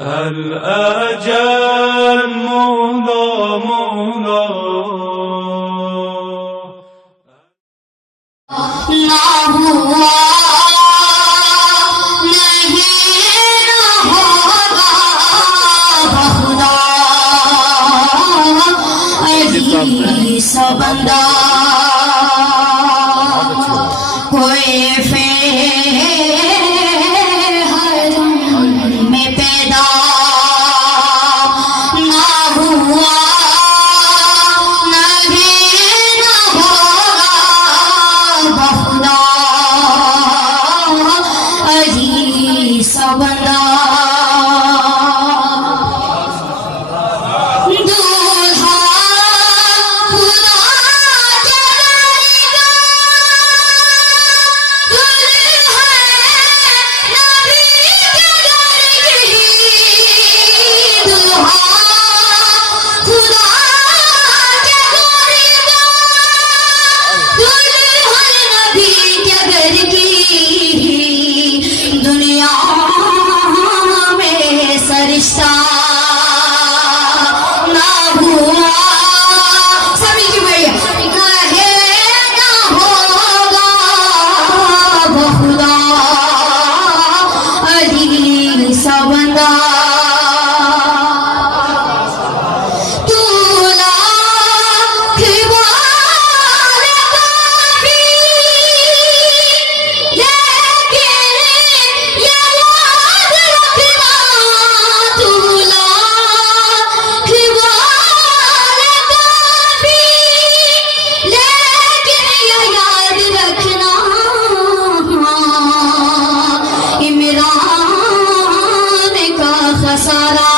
الأجل مولا مولا ना हुआ नहीं न होगा बहुदा अली सा बंदा कोई फेर में पैदा ना हुआ नहीं न होगा बहुदा अली सा बंदा दूल्हा खुदा जलाएगा दुल्हन नबी जलाएगी दूल्हा खुदा जलाएगा दुल्हन नबी जगरगी दुनिया में सरिश्ता ना हुआ सभी की भैया ना है ना होगा बहुदा अली सा बंदा तूला खिवाल काफी लेकिन ये याद रखना तूला खिवाल काफी लेकिन ये याद रखना इमरान का खसारा